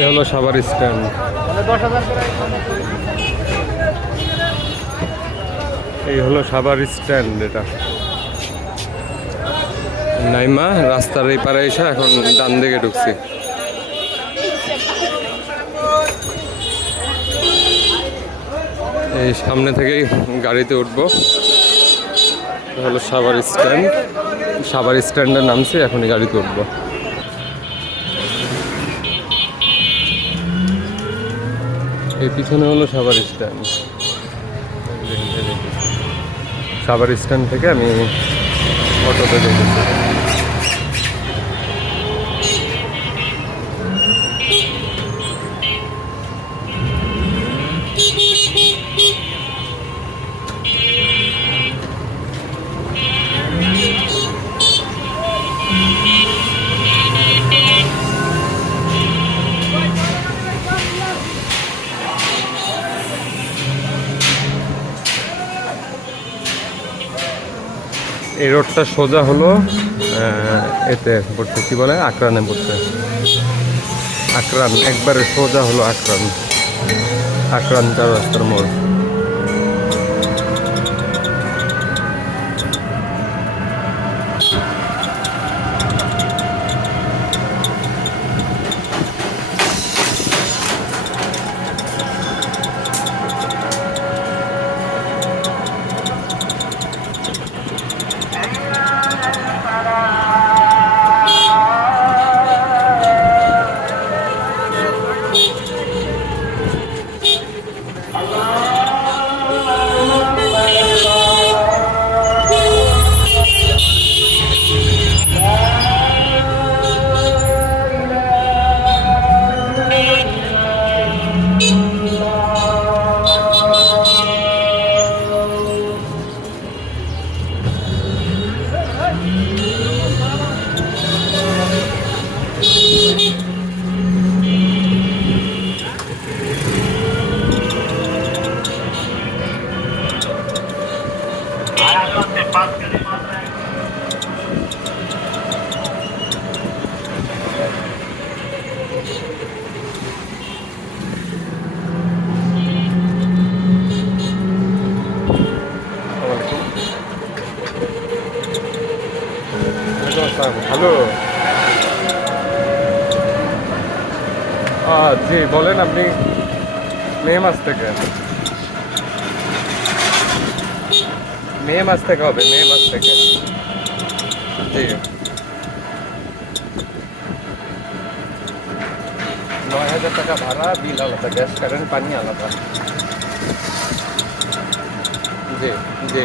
এ হলো সাবার স্ট্যান্ড এই হলো সাবার স্ট্যান্ড এটা। নাইমা, রাস্তার এই পারে এসে, এখন ডান দিকে ঢুকছি। এই সামনে থেকেই গাড়িতে উঠবো। হলো সাবার স্ট্যান্ড। সাবার স্ট্যান্ডে নামছি, এখনই গাড়িতে উঠবো। এই পিছনে হলো সাবার স্ট্যান্ড। সাবার স্ট্যান্ড থেকে আমি অটোতে দেখেছি এই রোডটা সোজা হলো এতে পড়ছে, কি বলে? আক্রানে পড়ছে। আকরান, একবারে সোজা হলো আক্রান। আকরান চার রাস্তার মোড়। জি বলেন আপনি মে মাস থেকে মে মাস থেকে হবে মে মাস থেকে জি নয় হাজার টাকা ভাড়া বিল আলাদা গ্যাস কারেন্ট পানি আলাদা জি জি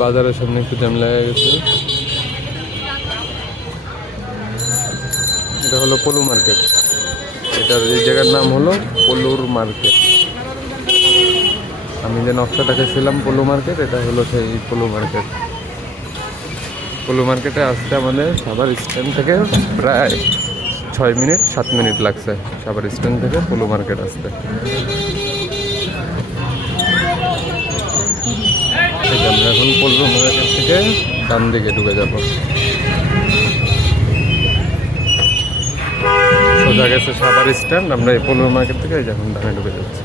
বাজারের সামনে একটু জ্যাম লেগে গেছে। এটা হলো পলু মার্কেট। এটার এই জায়গার নাম হলো পলুর মার্কেট। আমি যে নকশাটাকে ছিলাম পলু মার্কেট, এটা হলো সেই পলু মার্কেট। পলু মার্কেটে আসতে আমাদের সাভার স্ট্যান্ড থেকে প্রায় ছয় মিনিট, সাত মিনিট লাগছে সাভার স্ট্যান্ড থেকে পলু মার্কেট আসতে। আমরা এখন পলু মার্কেট থেকে ডান দিকে ঢুকে যাব। সোজা গেছে সাভার স্ট্যান্ড, আমরা এই পলু মার্কেট থেকে এই যে এখন ডানে ঢুকে যাচ্ছি।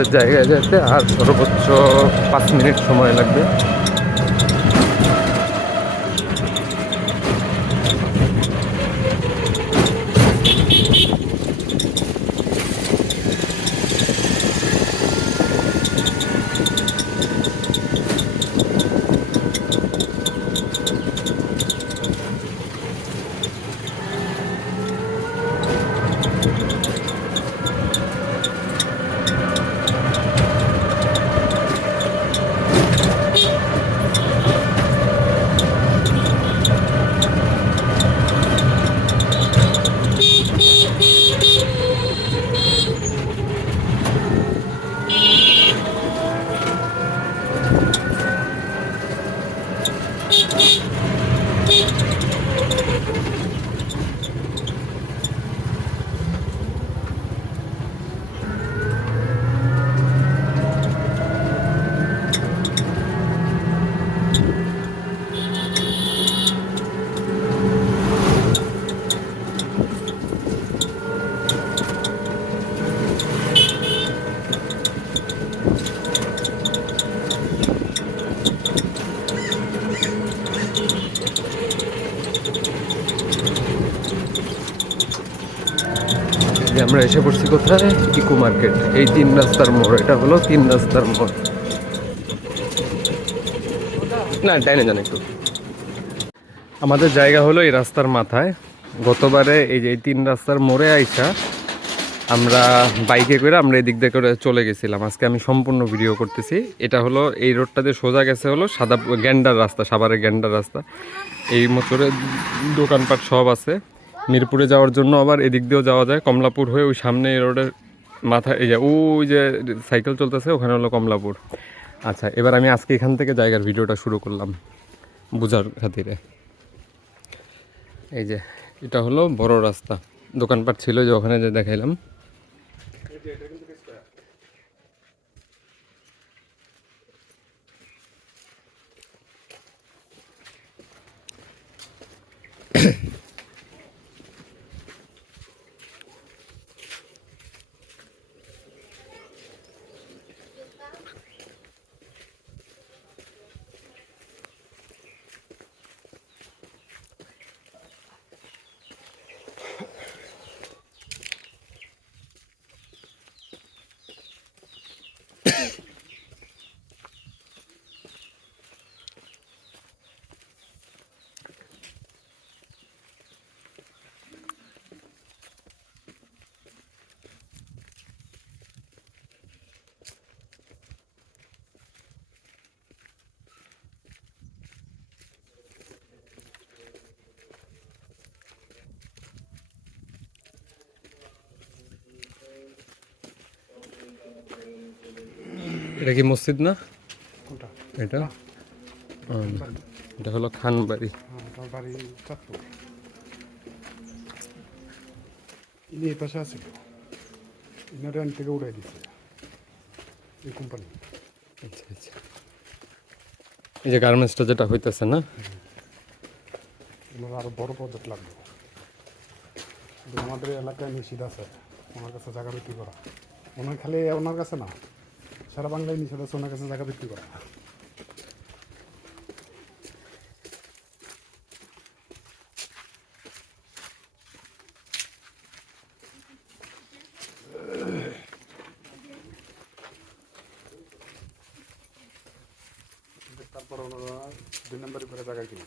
আমাদের জায়গায় যেতে আর সর্বোচ্চ পাঁচ মিনিট সময় লাগবে। আমরা এসে পড়ছি কোথায়? Eco Market. এই তিন রাস্তার মোড়, এটা হলো তিন রাস্তার মোড়। না টাইনে যান একটু। আমাদের জায়গা হলো এই রাস্তার মাথায়। গতবারে এই যে তিন রাস্তার মোড়ে আইসা আমরা বাইকে করে আমরা এদিক দিয়ে করে চলে গেছিলাম। আজকে আমি সম্পূর্ণ ভিডিও করতেছি। এটা হলো, এই রোডটা দিয়ে সোজা গেছে হলো সাদা গ্যান্ডার রাস্তা, সাভারের গ্যান্ডার রাস্তা। এই মোচরে দোকানপাট সব আছে। মিরপুরে যাওয়ার জন্য আবার এদিক দিয়েও যাওয়া যায়। কমলাপুর হয়ে ওই সামনে রোডের মাথা এই যে, ওই যে সাইকেল চলতেছে, ওখানে হলো কমলাপুর। আচ্ছা এবার আমি আজকে এখান থেকে জায়গার ভিডিওটা শুরু করলাম, বোঝার খাতিরে। এই যে, এটা হলো বড় রাস্তা। দোকানপাট ছিল যে ওখানে যে দেখাইলাম। এটা কি মসজিদ না? এটা? এটা হলো খানবাড়ি হ্যাঁ আমার বাড়ি চাঁদপুর। ইনি এই পাশে আছিল ইনার রেন্ট থেকে উড়াই দিছে। এই কোম্পানি আচ্ছা আচ্ছা। এই যে গার্মেন্টসটা যেটা হইতেছে না? ওনার আরও বড় প্রজেক্ট লাগবে। আমাদের এলাকায় নিষিদ্ধ আছে। ওনার কাছে জায়গা বিক্রি করা। ওনার খালি ওনার কাছে না। সারা বাংলায় নিষেধ আছে ওনার কাছে জায়গা বিক্রি করা তারপর ওনারা দুই নম্বরই করে জায়গা কিনে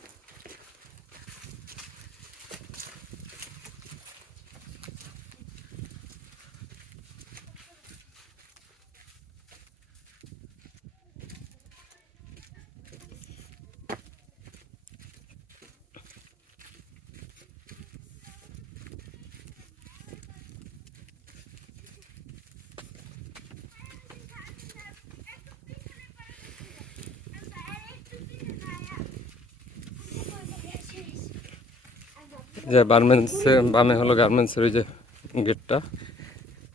যে গার্মেন্টসে বামে হলো গার্মেন্টসের ওই যে গেটটা।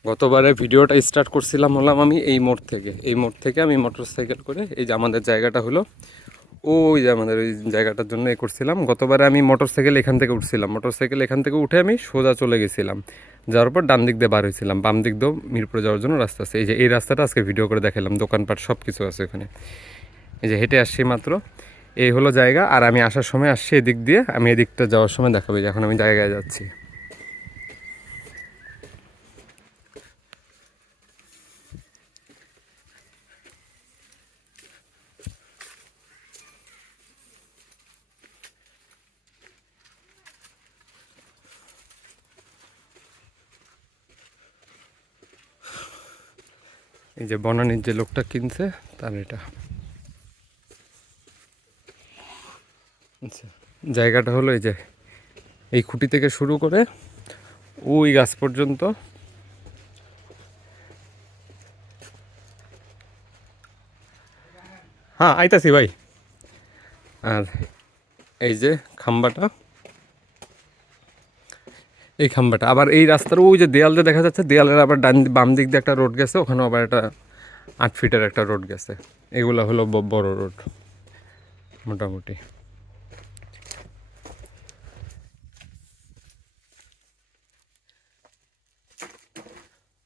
গতবারে ভিডিওটা স্টার্ট করছিলাম হলাম আমি এই মোড় থেকে। এই মোড় থেকে আমি মোটর সাইকেল করে এই যে আমাদের জায়গাটা হলো, ওই যে আমাদের ওই জায়গাটার জন্য এ করছিলাম। গতবারে আমি মোটর সাইকেল এখান থেকে উঠছিলাম। মোটর সাইকেল এখান থেকে উঠে আমি সোজা চলে গেছিলাম। যাওয়ার পর ডান দিক দিয়ে বার হয়েছিলাম। বাম দিক দিয়েও মিরপুরে যাওয়ার জন্য রাস্তা আছে। এই যে এই রাস্তাটা আজকে ভিডিও করে দেখালাম। দোকানপাট সব কিছু আছে ওখানে। এই যে হেঁটে আসছি মাত্র। এই হলো জায়গা, আর আমি আসার সময় আসছি এদিক দিয়ে, আমি এদিকটা যাওয়ার সময় দেখাবো এখন আমি জায়গায় যাচ্ছি। এই যে বনানীর যে লোকটা কিনছে, তার এটা। জায়গাটা হলো এই যে, এই খুঁটি থেকে শুরু করে ওই গাছ পর্যন্ত। হ্যাঁ আইতাছি ভাই। আর এই যে খাম্বাটা, এই খাম্বাটা। আবার এই রাস্তার ওই যে দেয়াল যে দেখা যাচ্ছে, দেয়ালের আবার ডান, বাম দিক দিয়ে একটা রোড গেছে ওখানে আবার একটা আট ফিটের একটা রোড গেছে। এগুলো হলো বড় রোড, মোটামুটি।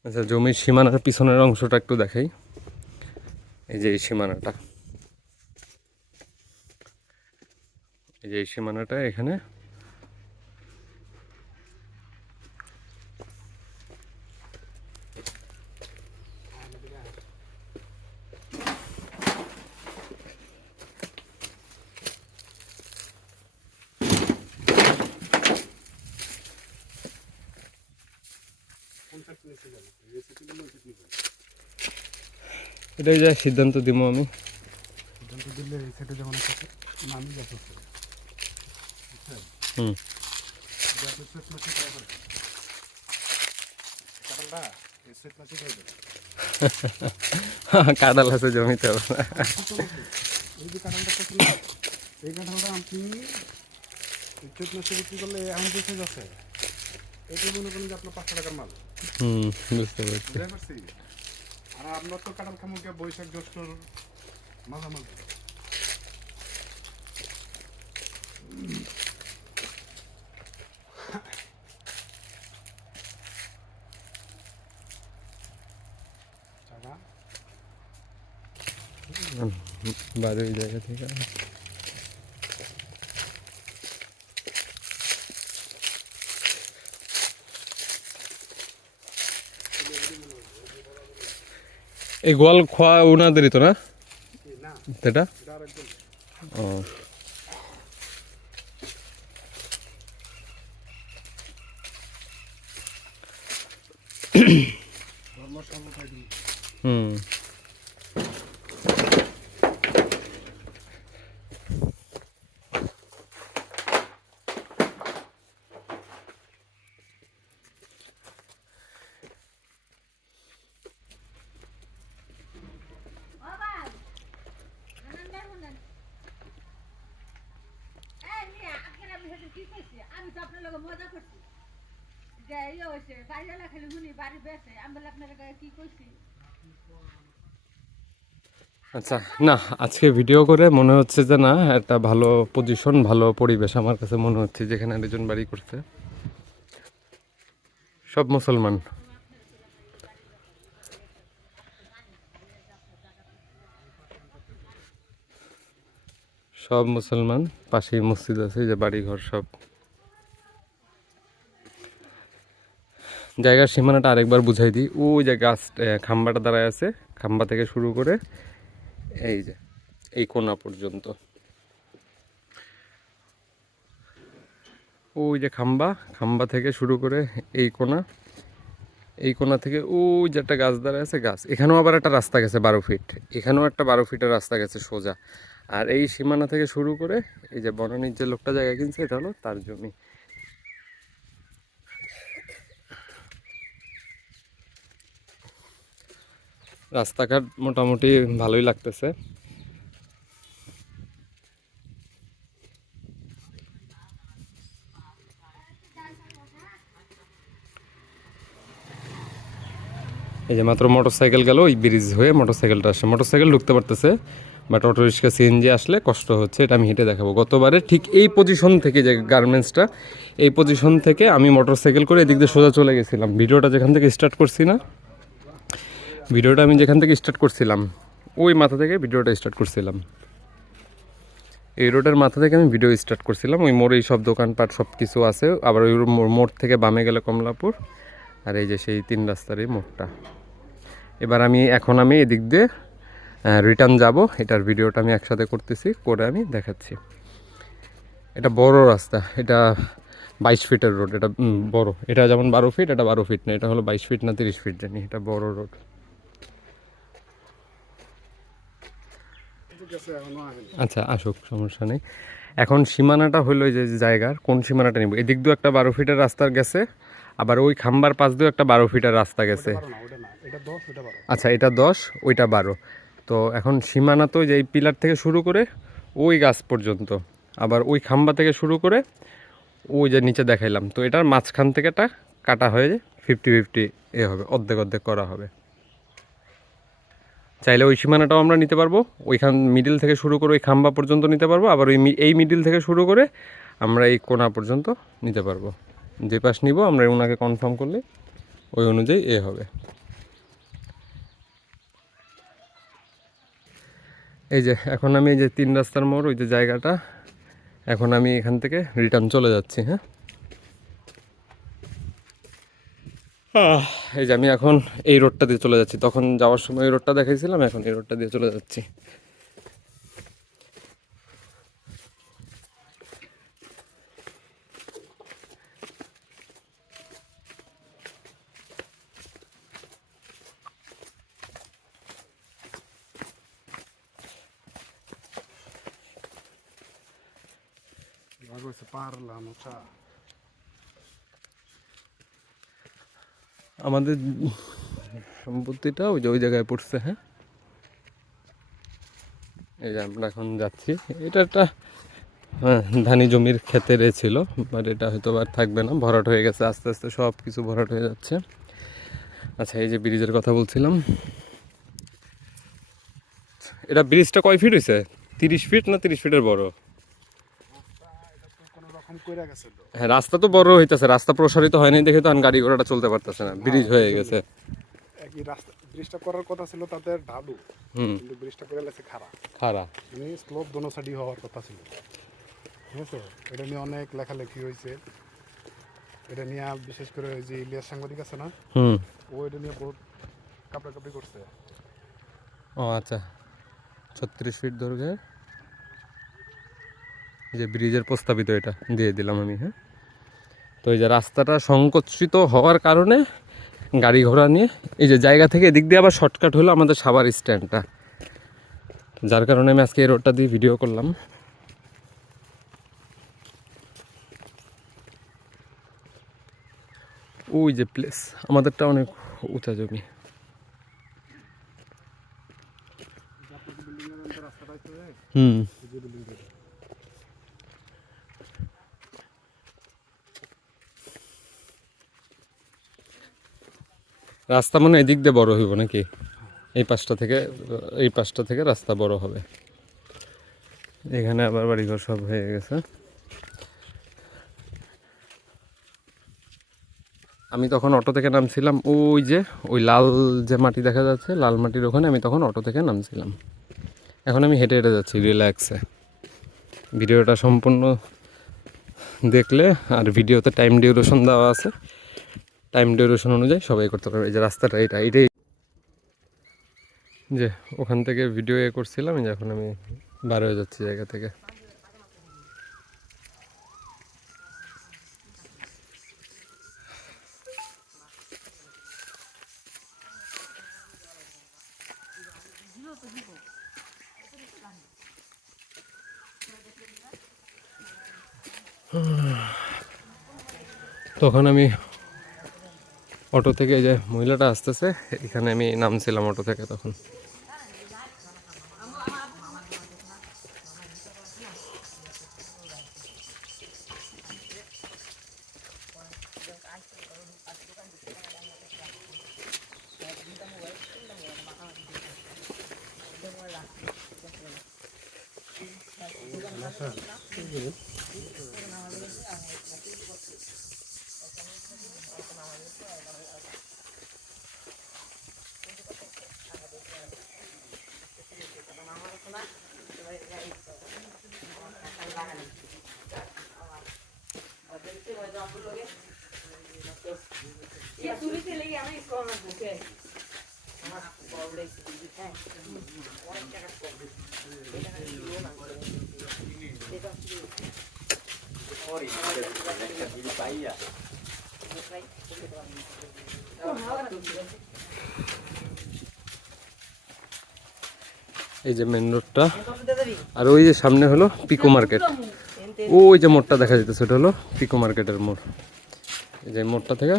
আচ্ছা জমির সীমানার পিছনের অংশটা একটু দেখাই। এই যে এই সীমানাটা। এই যে এই সীমানাটা এখানে। এটাই যা সিদ্ধান্ত দিব আমি। সিদ্ধান্ত দিলে এই সাইডে যেমন একটা নামি যাচ্ছে হুম। কাঁঠাল আছে জমিতে। এই যে কাঁঠালটা এই কাঁঠালটা আপনি চোদ্দ মাসে বিক্রি করলে এমন বেঁচে যাচ্ছে এটি মনে করেন যে আপনার পাঁচশো টাকার মাল। হুম বুঝতে পারছি। আর আপনার তো বৈশাখ জ্যৈষ্ঠর জায়গা থেকে। এই গোয়াল খোয়া ওনাদেরই তো না? এটা ও। হুম। মজা করছি যে ইয়ে হয়েছে এলা খালি শুনি, বাড়ি বেসে আমি বলে আপনার কি করছি আচ্ছা না, আজকে ভিডিও করে মনে হচ্ছে যে না, একটা ভালো পজিশন ভালো পরিবেশ আমার কাছে মনে হচ্ছে যেখানে আরেকজন বাড়ি করছে। সব মুসলমান। সব মুসলমান, পাশেই মসজিদ আছে যে বাড়ি ঘর সব। জায়গার সীমানাটা আরেকবার বুঝাই দিই। ওই যে গাছ খাম্বাটা দাঁড়ায় আছে। খাম্বা থেকে শুরু করে এই যে, এই কোনা পর্যন্ত। ওই যে খাম্বা খাম্বা থেকে শুরু করে এই কোনা। এই কোনা থেকে ওই যে একটা গাছ দাঁড়ায় আছে, গাছ। এখানেও আবার একটা রাস্তা গেছে বারো ফিট। এখানেও একটা বারো ফিটের রাস্তা গেছে সোজা। আর এই সীমানা থেকে শুরু করে এই যে বনানীর যে লোকটা জায়গা কিনছে, এটা হলো তার জমি। রাস্তাঘাট মোটামুটি ভালোই লাগতেছে। এই যে মাত্র মোটর সাইকেল গেল, ওই ব্রিজ হয়ে মোটর সাইকেলটা আসছে। মোটর সাইকেল ঢুকতে পারতেছে বাট অটো রিক্সা সিএনজি আসলে কষ্ট হচ্ছে, এটা আমি হেঁটে দেখাবো। গতবারে ঠিক এই পজিশন থেকে যে গার্মেন্টসটা এই পজিশন থেকে আমি মোটর সাইকেল করে এদিক দিয়ে সোজা চলে গেছিলাম। ভিডিওটা যেখান থেকে স্টার্ট করছি না ভিডিওটা আমি যেখান থেকে স্টার্ট করছিলাম, ওই মাথা থেকে ভিডিওটা স্টার্ট করছিলাম। এই রোডের মাথা থেকে আমি ভিডিও স্টার্ট করছিলাম, ওই মোড়েই সব দোকানপাট সব কিছু আছে, আবার ওই মোড়- মোড় থেকে বামে গেলে কমলাপুর, আর এই যে সেই তিন রাস্তার এই মোড়টা। এবার আমি, এখন আমি এদিক দিয়ে রিটার্ন যাব, এটার ভিডিওটা আমি একসাথে করতেছি, করে আমি দেখাচ্ছি। এটা বড় রাস্তা, এটা বাইশ ফিটের রোড এটা বড়। এটা যেমন বারো ফিট এটা বারো ফিট না, এটা হলো বাইশ ফিট না তিরিশ ফিট জানি, এটা বড় রোড ঠিক আছে এখনও আসেনি আচ্ছা আসুক সমস্যা নেই। এখন সীমানাটা হলো যে জায়গার কোন সীমানাটা নিব? এদিক দিয়ে একটা বারো ফিটের রাস্তা গেছে আবার ওই খাম্বার পাশ দিয়েও একটা বারো ফিটের রাস্তা গেছে। আচ্ছা এটা দশ ওইটা বারো। তো এখন সীমানা তো যে এই পিলার থেকে শুরু করে ওই গাছ পর্যন্ত আবার ওই খাম্বা থেকে শুরু করে ওই যে নিচে দেখাইলাম। তো এটার মাঝখান থেকে একটা কাটা হয়ে ফিফটি ফিফটি এ হবে অর্ধেক অর্ধেক করা হবে। চাইলে ওই সীমানাটাও আমরা নিতে পারব। ওইখান মিডিল থেকে শুরু করে ওই খাম্বা পর্যন্ত নিতে পারব। আবার ওই এই মিডিল থেকে শুরু করে আমরা এই কোনা পর্যন্ত নিতে পারব। যে পাশ নিব, আমরা ওনাকে কনফার্ম করলে ওই অনুযায়ী এ হবে। এই যে, এখন আমি এই যে তিন রাস্তার মোড়, ওই যে জায়গাটা, এখন আমি এখান থেকে রিটার্ন চলে যাচ্ছি হ্যাঁ? এই যে আমি এখন এই রোডটা দিয়ে চলে যাচ্ছি। তখন যাওয়ার সময় এই রোডটা দেখাইছিলাম, এখন এই রোডটা দিয়ে চলে যাচ্ছি। পারলাম ওটা আমাদের সম্পত্তিটা ওই যে ওই জায়গায় পড়ছে হ্যাঁ? এই যে আমরা এখন যাচ্ছি। এটা একটা হ্যাঁ, ধানি জমির ক্ষেতের এ ছিল বাট এটা হয়তো আর থাকবে না। ভরাট হয়ে গেছে আস্তে আস্তে সব কিছু ভরাট হয়ে যাচ্ছে। আচ্ছা এই যে ব্রিজের কথা বলছিলাম। এটা ব্রিজটা কয় ফিট হয়েছে তিরিশ ফিট না তিরিশ ফিটের বড় কোনো রকম কইরা গেছে তো হ্যাঁ রাস্তা তো বড় হইতেছে রাস্তা প্রসারিত হয়নি দেখে তো গাড়ি ঘোড়াটা চলতে পারতেছে না ব্রিজ হয়ে গেছে। একই রাস্তা ব্রিজটা করার কথা ছিল তাদের ঢালু হুম। কিন্তু ব্রিজটা করে গেছে খারাপ খারাপ মানে স্লোপ দোনো সাইডই হওয়ার কথা ছিল। ঠিক আছে? এটা নিয়ে অনেক লেখালেখি হয়েছে এটা নিয়ে বিশেষ করে ওই যে ইলিয়াস সাংবাদিক আছে না হুম। ও এটা নিয়ে বহুত কাপড়াকাপড়ি করছে। ও আচ্ছা ছত্রিশ ফিট দৈর্ঘ্যে এই যে ব্রিজের প্রস্তাবিত এটা দিয়ে দিলাম আমি হ্যাঁ? তো এই যে রাস্তাটা সংকুচিত হওয়ার কারণে গাড়ি ঘোড়া নিয়ে এই যে জায়গা থেকে এদিক দিয়ে আবার শর্টকাট হলো আমাদের সাবার স্ট্যান্ডটা। যার কারণে আমি আজকে এই রোডটা দিয়ে ভিডিও করলাম। ওই যে প্লেস আমাদেরটা অনেক উঁচা জমি। হুম যে বিল্ডিং রাস্তা মনে এদিক দিয়ে বড় হইব নাকি? এই পাশটা থেকে, এই পাশটা থেকে রাস্তা বড় হবে। এখানে আবার বাড়িঘর সব হয়ে গেছে। আমি তখন অটো থেকে নামছিলাম, ওই যে, ওই লাল যে মাটি দেখা যাচ্ছে, লাল মাটির ওখানে আমি তখন অটো থেকে নামছিলাম। এখন আমি হেঁটে হেঁটে যাচ্ছি রিল্যাক্সে ভিডিওটা সম্পূর্ণ দেখলে আর ভিডিওতে টাইম ডিউরেশন দেওয়া আছে। টাইম ডিউরেশন অনুযায়ী সবাই করতে পারবে। এই যে রাস্তাটা, এটা, এটাই। যে, ওখান থেকে ভিডিও এ করছিলাম যে এখন আমি বার হয়ে যাচ্ছি জায়গা থেকে। তখন আমি অটো থেকে যে মহিলাটা আসতেছে এখানে আমি নামছিলাম অটো থেকে তখন। এই যে মেন রোডটা আর ওই যে সামনে হলো পিকো মার্কেট ওই যে মোড়টা দেখা যেতেছে ওটা হলো পিকো মার্কেটের মোড়। এই যে মোড়টা থেকে।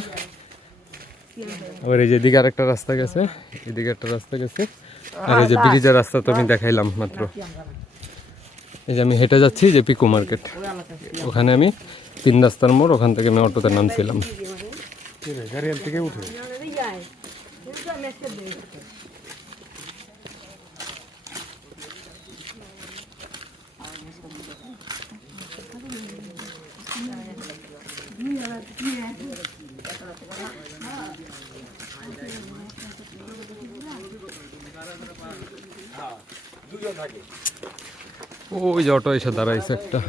আবার এই যে এদিকে আরেকটা রাস্তা গেছে, এদিকে একটা রাস্তা গেছে। আর এই যে ব্রিজের রাস্তা তো আমি দেখাইলাম মাত্র। এই যে আমি হেঁটে যাচ্ছি যে পিকো মার্কেট ওখানে আমি তিন রাস্তার মোড়, ওখান থেকে আমি অটোতে নামছিলাম। গাড়ি থেকে উঠে? ওই যে অটো এসে দাঁড়াইছে একটা।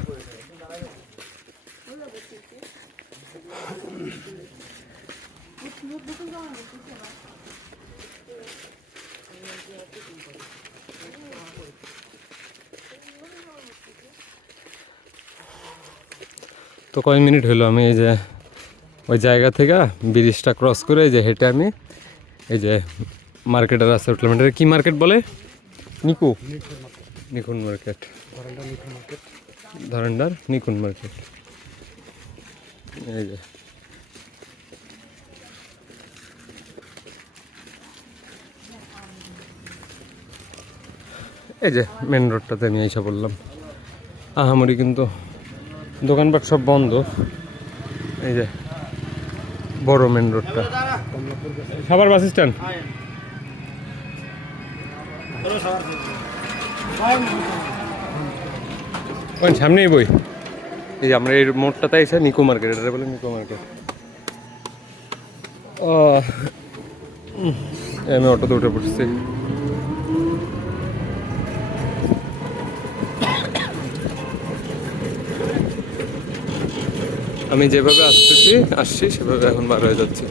তো কয় মিনিট হলো আমি এই যে জায়গা থেকে ব্রিজটা ক্রস করে এই যে হেঁটে আমি এই যে মার্কেটের রাস্তা উঠলাম। এটা কী মার্কেট বলে? নিকু। নিকুন মার্কেট ধরনডার নিকুন মার্কেট এই যে। এই যে মেন রোডটাতে আমি এসে বললাম আহামরি কিন্তু দোকানপাট সব বন্ধ। এই যে। বড় মেন রোডটা সাভার বাস স্ট্যান্ড? সামনেই বই। এই যে আমরা এই মোড়টা তাই এসে নিকো মার্কেট এটা বলে নিকো মার্কেট। ও আমি অটোতে উঠে পড়ছি। আমি যেভাবে আসতেছি আসছি সেভাবে এখন বার হয়ে যাচ্ছি।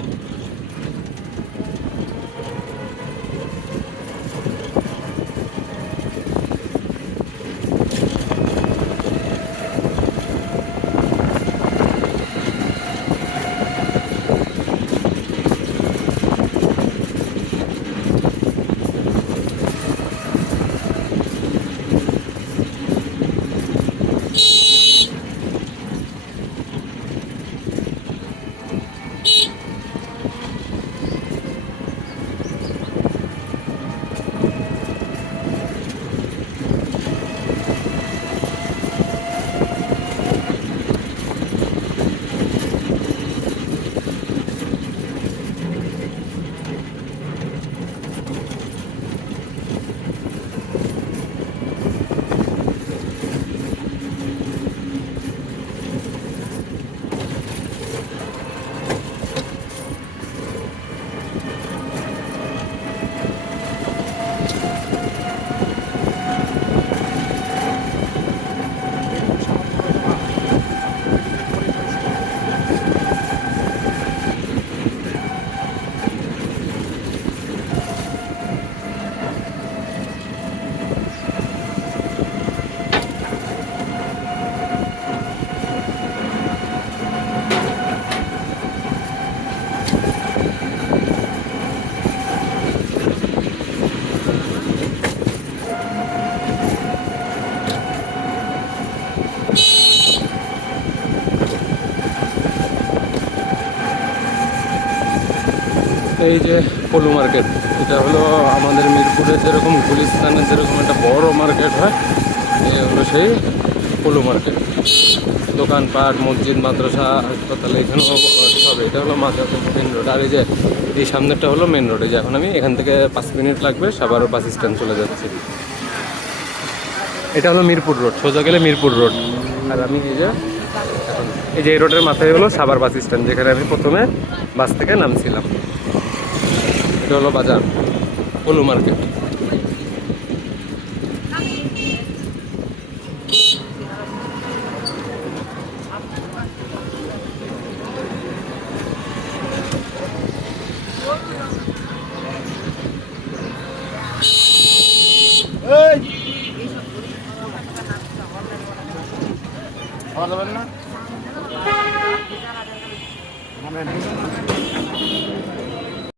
এই যে পলু মার্কেট এটা হলো আমাদের মিরপুরে যেরকম গুলিস্তানের যেরকম একটা বড় মার্কেট হয় এই হলো সেই পলু মার্কেট। দোকানপাট মসজিদ মাদ্রাসা হাসপাতাল এখানেও সব এটা হলো মাদ্রাসা মেন রোড আর এই যে এই সামনেরটা হলো মেন রোডে যে এখন আমি এখান থেকে পাঁচ মিনিট লাগবে সাবার বাস স্ট্যান্ড চলে যাচ্ছি। এটা হলো মিরপুর রোড সোজা গেলে মিরপুর রোড আর আমি এই যে এই যে এই রোডের মাথায় হলো সাবার বাস স্ট্যান্ড যেখানে আমি প্রথমে বাস থেকে নামছিলাম। এটা হলো বাজার পলু মার্কেট